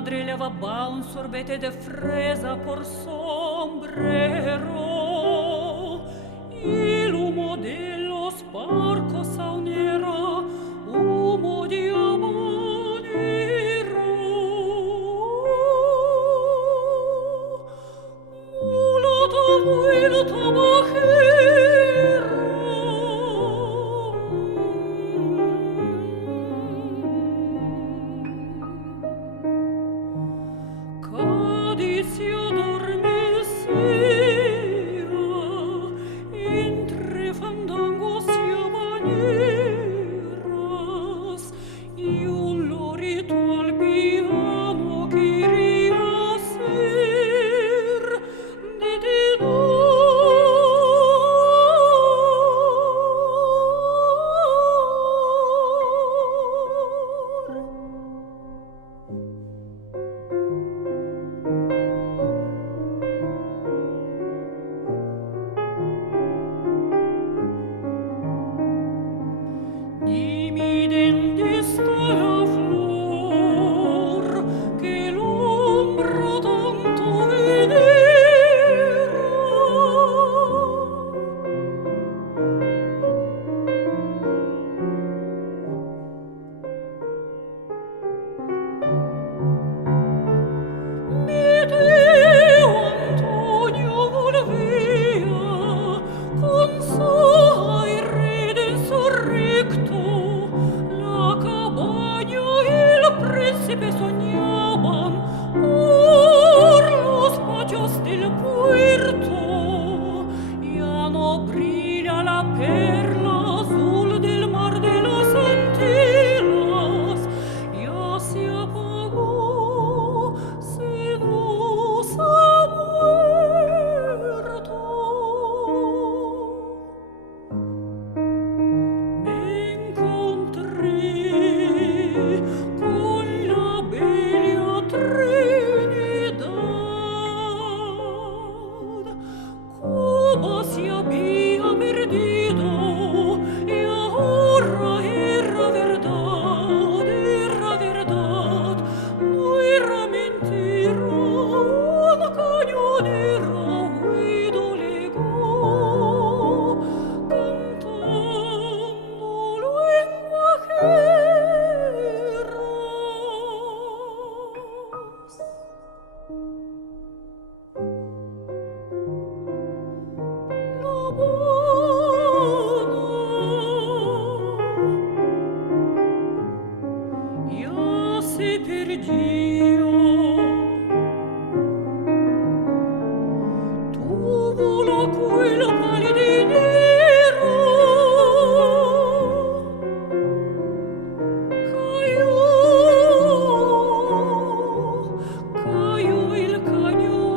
madre le aveva un sorbete de fresa por sombrero y el humo de los barcos saunera, humo de habanero. Mulata bajera. Cadicia adormecía entre fandangos y habaneras y un lorito al piano quería ser de tenor. Dimiden esta la flor que l'ombra tanto venera. Medeo Antonio volvía con su aire resurrecto, la cabaña y el príncipe soñaban por los patios del puerto. Ya no brilla la perla azul del mar de las Antillas, ya se apagó, se nos ha muerto. Me encontré con la bella Trinidad. Cuba se había perdido y ahora era verdad, no era mentira. Una cañonera huido legó, cantando lenguajeras. La Habana ya se perdió. Tuvo la culpa el dinero, cayó el cañonero.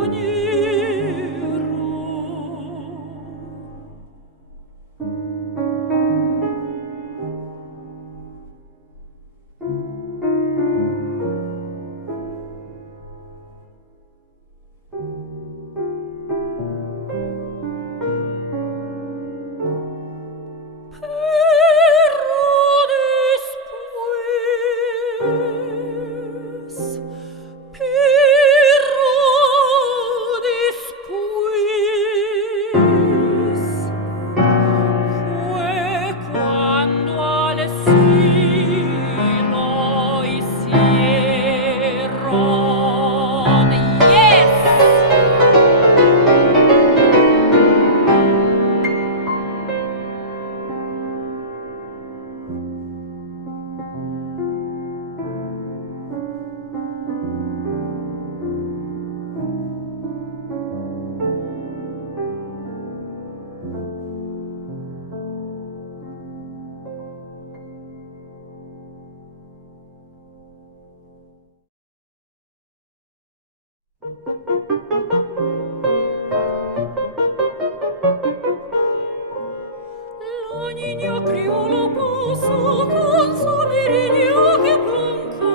La niña criolla pasa con su mirilla que blanca,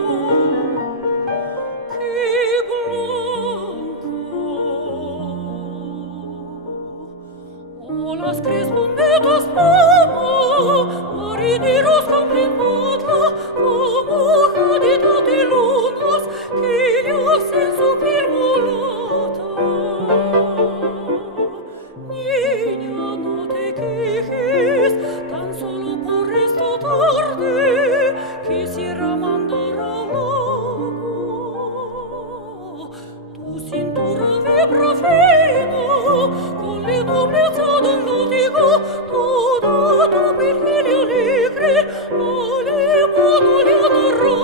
olas crespondetas mama, marineros con plen matla, como jadita de lunas, que notte quijis, tan solo por esta tarde quisiera mandar al lago. Tu cintura vibra fino, con le nobleza d'un látigo, toda tu virgilia alegre, alemana y naranja.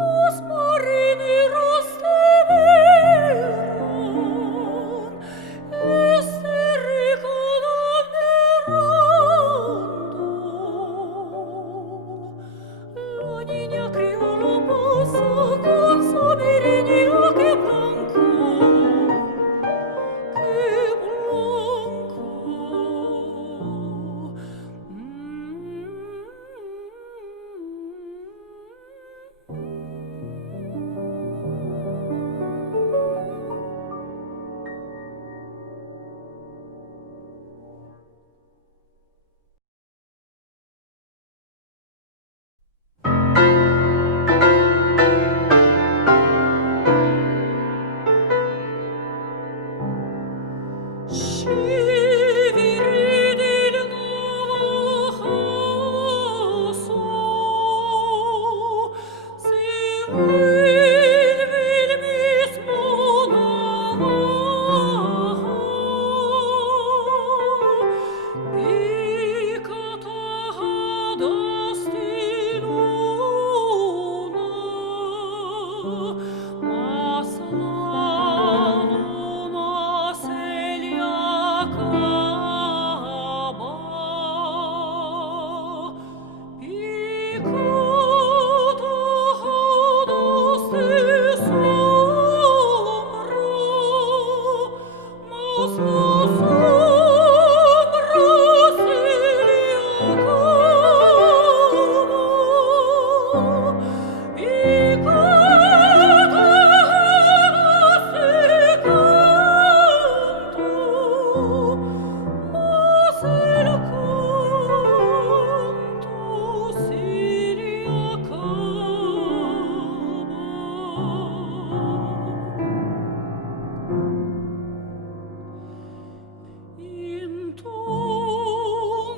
Los marineros te verán, este regalan errando. La niña criolla pasa con su mireña que blanca, que blanca.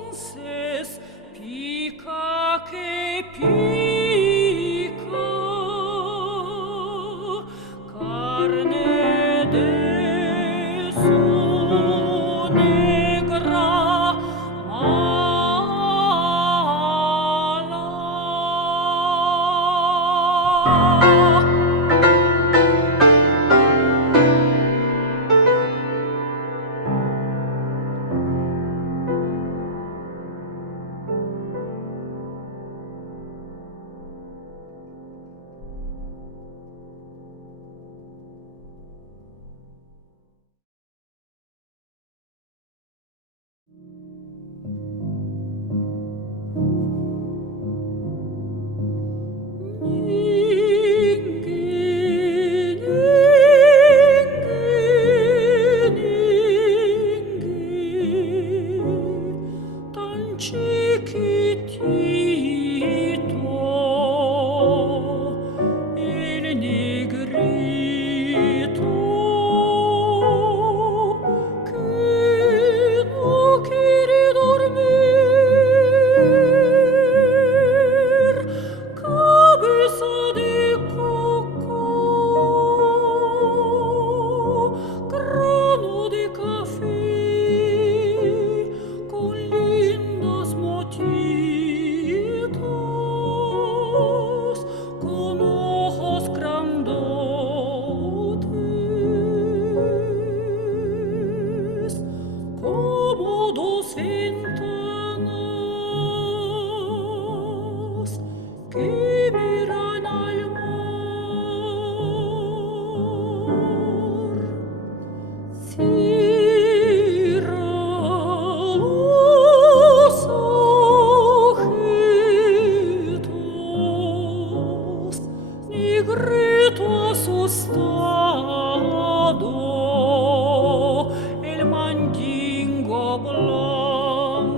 Entonces pica que pica, carne de su negra mala. Tan chiquitito el negrito que no quiere dormir, cabeza de coco, grano de café, con lindos motitos, con ojos grandotes, como dos ventanas que miran al mar. Cierra los ojitos, negrito asustado, el mandingo blanco.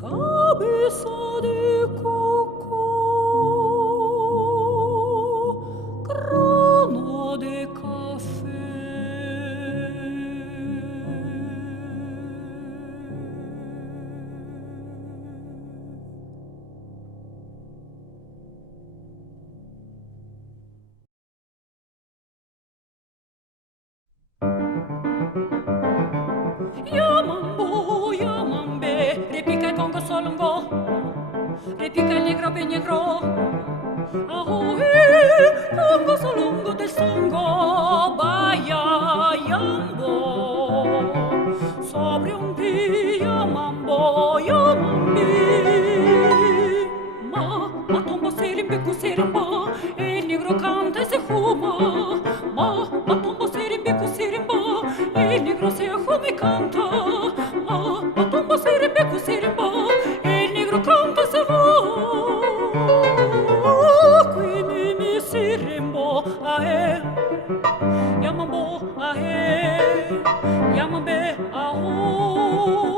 Cabeza de coco, grano de café. Yamambo, yamambe, repica il congo solongo, repica il negro, ahoe, congo solongo del songo, baia, yambo, sobre un pi, yamambo, yamambi, ma tomba serimba, e il negro canta e se fuma, ma tomba serimba, e il negro se fuma e canta, ma tomba serimba, e il negro canta e se va, qui mi serimbo, ae, yamambo, ae, yamambe, aho,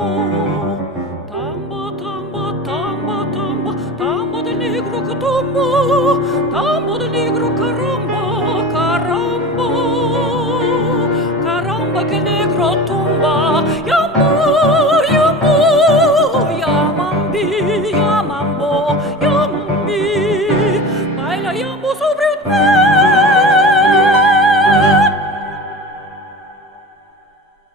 tamba, tamba, tamba, tamba, tamba del negro che tomba, tamba del negro caramba, caramba, caramba che il negro tumba, yambo, yambo, yamambi, yamambo, yamambi, baila yambo sobre un me.